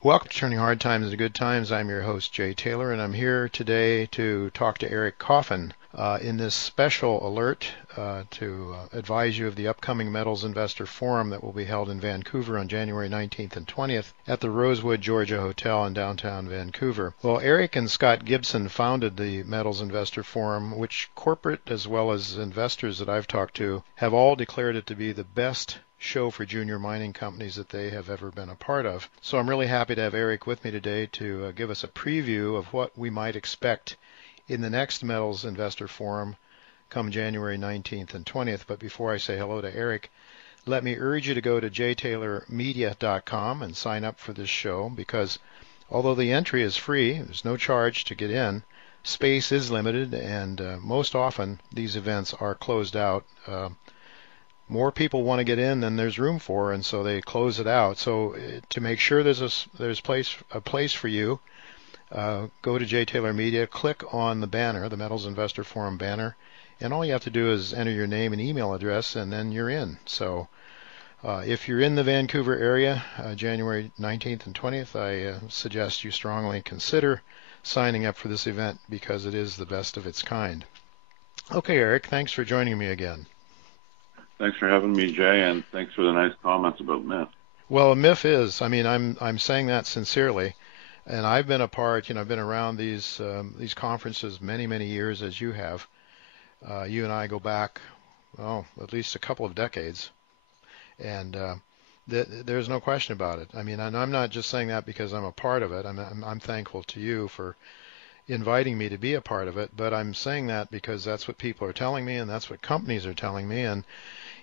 Welcome to Turning Hard Times into Good Times. I'm your host, Jay Taylor, and I'm here today to talk to Eric Coffin in this special alert to advise you of the upcoming Metals Investor Forum that will be held in Vancouver on January 19th and 20th at the Rosewood, Georgia Hotel in downtown Vancouver. Well, Eric and Scott Gibson founded the Metals Investor Forum, which corporate as well as investors that I've talked to have all declared it to be the best show for junior mining companies that they have ever been a part of. So I'm really happy to have Eric with me today to give us a preview of what we might expect in the next Metals Investor Forum come January 19th and 20th. But before I say hello to Eric, let me urge you to go to jtaylormedia.com and sign up for this show, because although the entry is free, there's no charge to get in, space is limited, and most often these events are closed out. More people want to get in than there's room for, and so they close it out. So to make sure there's a place for you, go to J Taylor Media, click on the banner, the Metals Investor Forum banner, and all you have to do is enter your name and email address, and then you're in. So if you're in the Vancouver area, January 19th and 20th, I suggest you strongly consider signing up for this event because it is the best of its kind. Okay, Eric, thanks for joining me again. Thanks for having me, Jay, and thanks for the nice comments about MIF. Well, a MIF is, I'm saying that sincerely, and I've been a part, I've been around these conferences many years, as you have. You and I go back, at least a couple of decades, and there's no question about it. And I'm not just saying that because I'm a part of it. I'm thankful to you for inviting me to be a part of it, but I'm saying that because that's what people are telling me, and that's what companies are telling me, and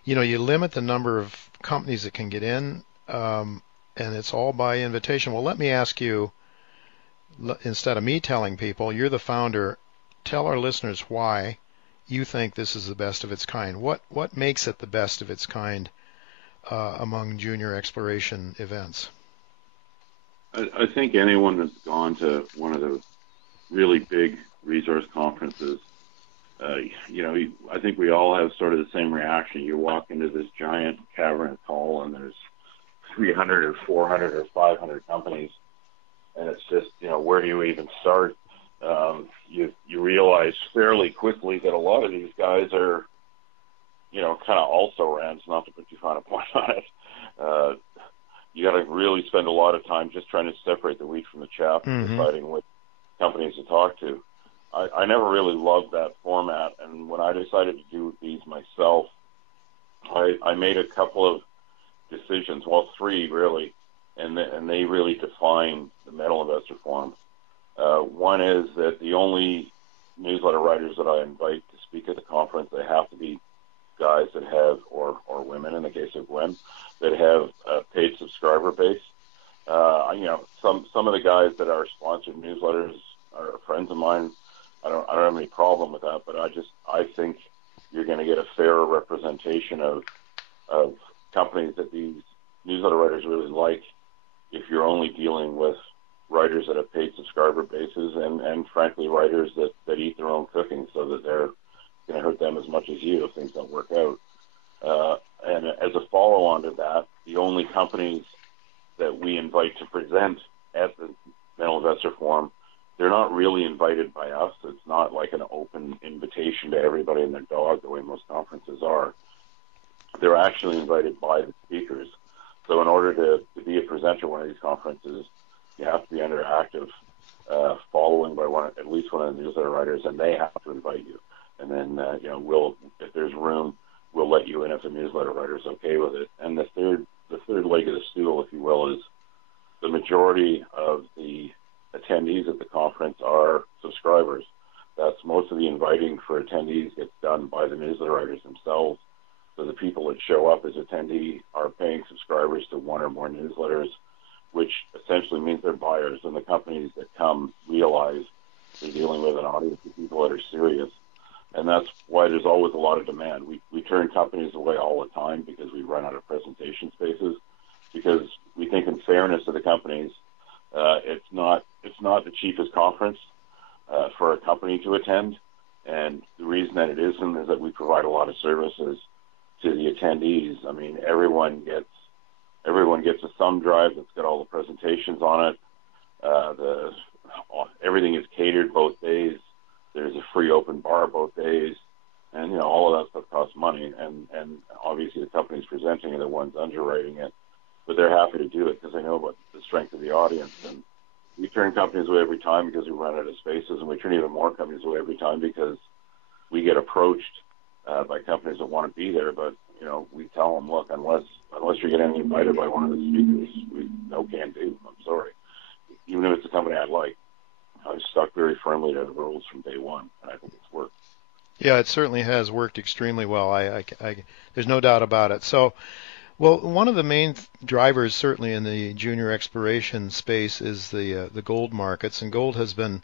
you limit the number of companies that can get in, and it's all by invitation. Well, let me ask you, instead of me telling people, you're the founder, tell our listeners why you think this is the best of its kind. What makes it the best of its kind among junior exploration events? I think anyone that's gone to one of the really big resource conferences, I think we all have sort of the same reaction. You walk into this giant cavernous hall and there's 300 or 400 or 500 companies, and it's just, where do you even start? You realize fairly quickly that a lot of these guys are, kind of also rans, not to put too fine a point on it. You got to really spend a lot of time just trying to separate the wheat from the chaff and deciding what companies to talk to. I never really loved that format, and when I decided to do these myself, I made a couple of decisions, well, three really, and they really define the Metal Investor Forum. One is that the only newsletter writers that I invite to speak at the conference, they have to be guys that have, or women in the case of Gwen, that have a paid subscriber base. Some of the guys that are sponsored newsletters are friends of mine. I don't have any problem with that, but I think you're going to get a fairer representation of companies that these newsletter writers really like if you're only dealing with writers that have paid subscriber bases and frankly writers that eat their own cooking, so that they're going to hurt them as much as you if things don't work out. And as a follow-on to that, the only companies that we invite to present at the Metal Investor Forum, they're not really invited by us. It's not like an open invitation to everybody and their dog the way most conferences are. They're actually invited by the speakers. So in order to be a presenter at one of these conferences, you have to be under active following by at least one of the newsletter writers, and they have to invite you. And then, if there's room, we'll let you in if the newsletter writer is okay with it. And the third leg of the stool, if you will, is the majority of the attendees at the conference are subscribers. That's most of the inviting for attendees gets done by the newsletter writers themselves. So the people that show up as attendees are paying subscribers to one or more newsletters, which essentially means they're buyers, and the companies that come realize they're dealing with an audience of people that are serious. And that's why there's always a lot of demand. We turn companies away all the time because we run out of presentation spaces, because we think in fairness to the companies, it's not the cheapest conference for a company to attend. And the reason that it isn't is that we provide a lot of services to the attendees. I mean, everyone gets everyone gets a thumb drive that's got all the presentations on it. Everything is catered both days. There's a free open bar both days, and all of that stuff costs money. And obviously the companies presenting are the ones underwriting it, but they're happy to do it because they know about the strength of the audience. And we turn companies away every time because we run out of spaces, and we turn even more companies away every time because we get approached by companies that want to be there, but we tell them, look, unless you're getting invited by one of the speakers, we can do. I'm sorry. Even if it's a company I like, I've stuck very firmly to the rules from day one, and I think it's worked. Yeah, it certainly has worked extremely well. There's no doubt about it. So, well, one of the main drivers, certainly in the junior exploration space, is the gold markets, and gold has been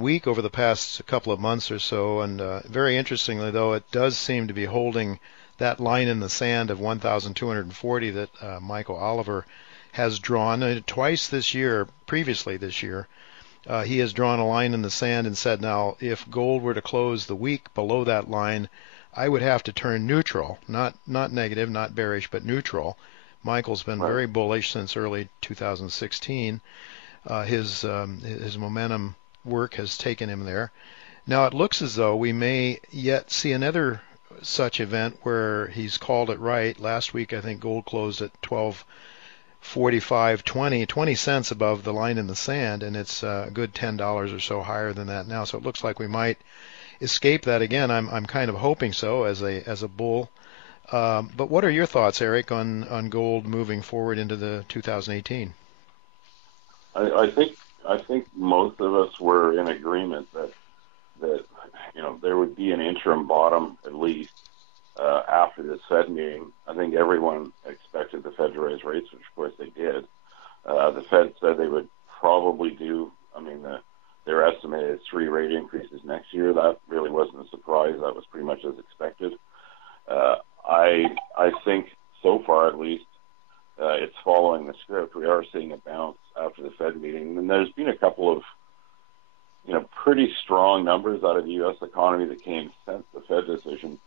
weak over the past couple of months or so, and very interestingly, though, it does seem to be holding that line in the sand of 1,240 that Michael Oliver has drawn twice this year. Previously this year, he has drawn a line in the sand and said, now, if gold were to close the week below that line, I would have to turn neutral, not negative, not bearish, but neutral. Michael's been very bullish since early 2016. His momentum work has taken him there. Now it looks as though we may yet see another such event where he's called it right. Last week I think gold closed at 12.45.20, 20 cents above the line in the sand, and it's a good $10 or so higher than that now. So it looks like we might escape that again. I'm kind of hoping so as a bull. But what are your thoughts, Eric, on gold moving forward into the 2018? I think most of us were in agreement that there would be an interim bottom at least after this Fed meeting. I think everyone expected the Fed to raise rates, which of course they did. The Fed said they would probably do. Their estimated 3 rate increases next year. That really wasn't a surprise. That was pretty much as expected. I think so far at least it's following the script. We are seeing a bounce after the Fed meeting, and there's been a couple of pretty strong numbers out of the U.S. economy that came since the Fed decision.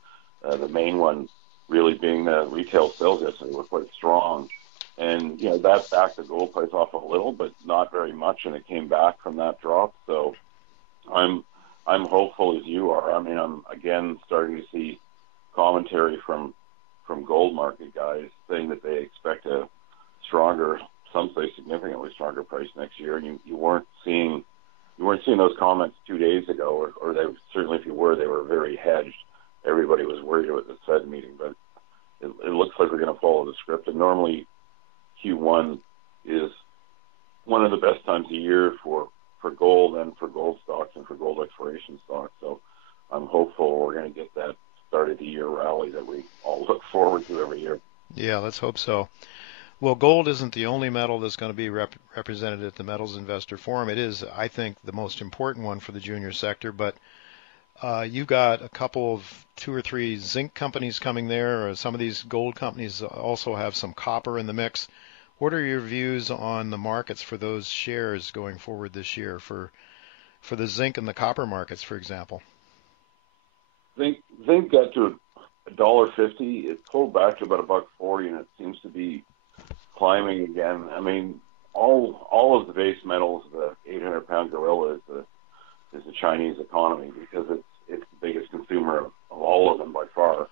The main one really being the retail sales yesterday were quite strong, and that backed the gold price off a little, but not very much, and it came back from that drop. So I'm hopeful as you are. I'm again starting to see commentary from gold market guys saying that they expect a stronger, some say significantly stronger price next year. And you weren't seeing those comments 2 days ago, or they certainly, if you were, they were very hedged. Everybody was worried about the Fed meeting, but it looks like we're going to follow the script. And normally Q1 is one of the best times of year for gold and for gold stocks and for gold exploration stocks. So I'm hopeful we're going to get that start of the year rally that we all look forward to every year. Yeah, let's hope so. Well, gold isn't the only metal that's going to be represented at the Metals Investor Forum. It is, I think, the most important one for the junior sector, but you've got a couple of 2 or 3 zinc companies coming there, or some of these gold companies also have some copper in the mix. What are your views on the markets for those shares going forward this year for the zinc and the copper markets, for example? Zinc got to $1.50. It pulled back to about $1.40, and it seems to be climbing again. All of the base metals, the 800-pound gorilla is the Chinese economy, because it's the biggest consumer of all of them by far.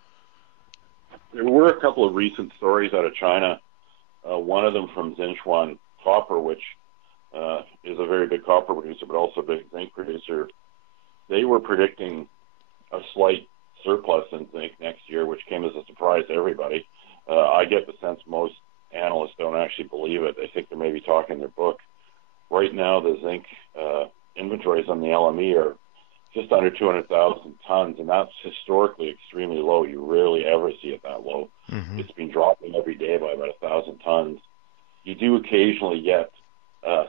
There were a couple of recent stories out of China. One of them from Zinc Copper, which is a very big copper producer, but also a big zinc producer. They were predicting a slight surplus in zinc next year, which came as a surprise to everybody. I get the sense most analysts don't actually believe it. They think they're maybe talking their book. Right now, the zinc inventories on the LME are just under 200,000 tons, and that's historically extremely low. You rarely ever see it that low. Mm-hmm. It's been dropping every day by about 1,000 tons. You do occasionally get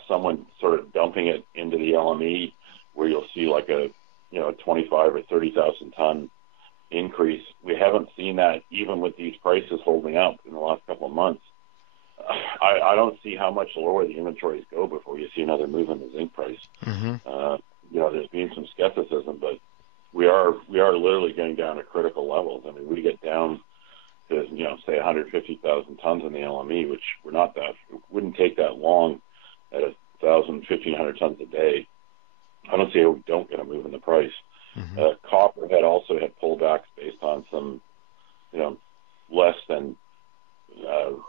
someone sort of dumping it into the LME, where you'll see like a 25 or 30,000 ton increase. We haven't seen that even with these prices holding up in the last couple of months. I don't see how much lower the inventories go before you see another move in the zinc price. Mm-hmm. There's been some skepticism, but we are literally getting down to critical levels. We get down to say 150,000 tons in the LME, which we're not that. It wouldn't take that long at 1,000, 1,500 tons a day. I don't see how we don't get a move in the price. Copper had also had pullbacks based on some, less than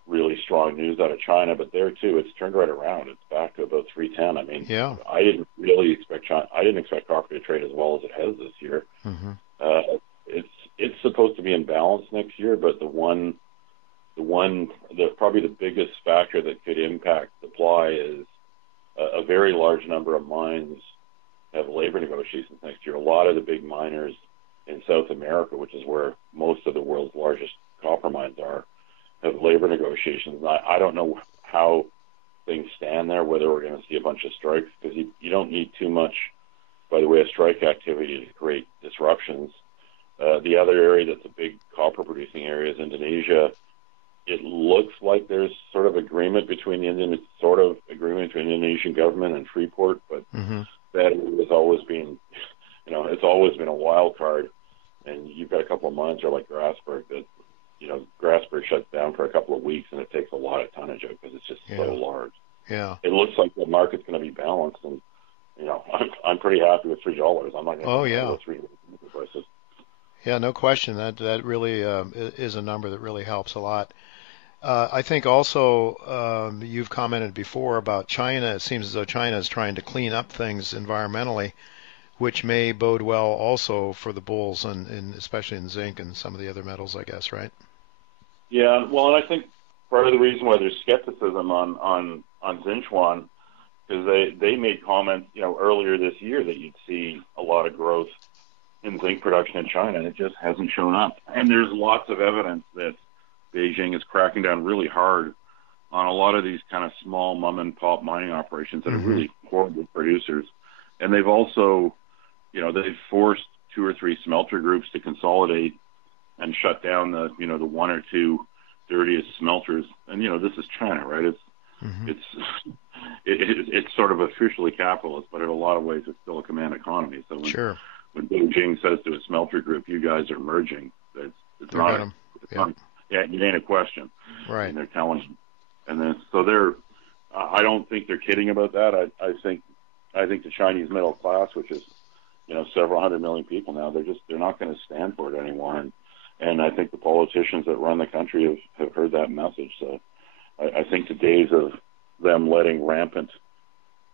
really strong news out of China, but there too, it's turned right around. It's back to about 310. I mean, Yeah. I didn't really expect I didn't expect copper to trade as well as it has this year. It's supposed to be in balance next year, but probably the biggest factor that could impact supply is a very large number of mines have labor negotiations next year. A lot of the big miners in South America, which is where most of the world's largest copper mines are, have labor negotiations. I don't know how things stand there, whether we're going to see a bunch of strikes, because you don't need too much, by the way, of strike activity to create disruptions. The other area that's a big copper producing area is Indonesia. It looks like there's sort of agreement between the Indonesian government and Freeport, but that has always been, it's always been a wild card. And you've got a couple of mines there like Grasberg that, Grasberg shuts down for a couple of weeks and it takes a lot of tonnage out because it's just so large. Yeah. It looks like the market's going to be balanced, and I'm pretty happy with $3. I'm not going to go $3 prices. Yeah, no question. That really is a number that really helps a lot. I think also you've commented before about China. It seems as though China is trying to clean up things environmentally, which may bode well also for the bulls, and especially in zinc and some of the other metals, I guess, right? Yeah, well, and I think part of the reason why there's skepticism on Zinchuan is they made comments, earlier this year that you'd see a lot of growth in zinc production in China, and it just hasn't shown up. And there's lots of evidence that Beijing is cracking down really hard on a lot of these kind of small mom-and-pop mining operations that are really horrible producers. And they've also, they've forced 2 or 3 smelter groups to consolidate and shut down the 1 or 2 dirtiest smelters. And, this is China, right? It's sort of officially capitalist, but in a lot of ways it's still a command economy. So when Beijing says to a smelter group, you guys are merging, it's not, it ain't a question. Right. And they're telling them. And then, so I don't think they're kidding about that. I think the Chinese middle class, which is, several hundred million people now, they're not going to stand for it anymore. And I think the politicians that run the country have heard that message. So I think the days of them letting rampant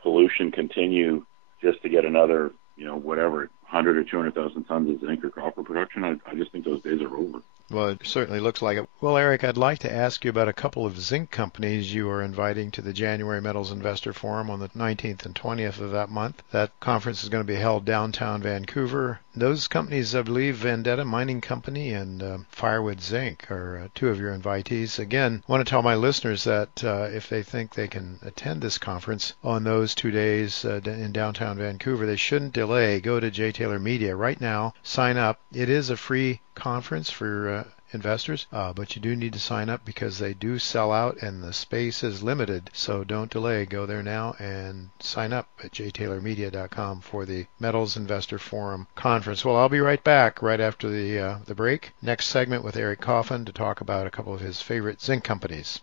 pollution continue just to get another, 100 or 200,000 tons of zinc or copper production, I just think those days are over. Well, it certainly looks like it. Well, Eric, I'd like to ask you about a couple of zinc companies you are inviting to the January Metals Investor Forum on the 19th and 20th of that month. That conference is going to be held downtown Vancouver. Those companies, I believe, Vendetta Mining Company and Firewood Zinc are 2 of your invitees. Again, I want to tell my listeners that if they think they can attend this conference on those 2 days in downtown Vancouver, they shouldn't delay. Go to J. Taylor Media right now. Sign up. It is a free conference for investors, but you do need to sign up because they do sell out and the space is limited. So don't delay. Go there now and sign up at jtaylormedia.com for the Metals Investor Forum conference. Well, I'll be right back right after the break. Next segment with Eric Coffin to talk about a couple of his favorite zinc companies.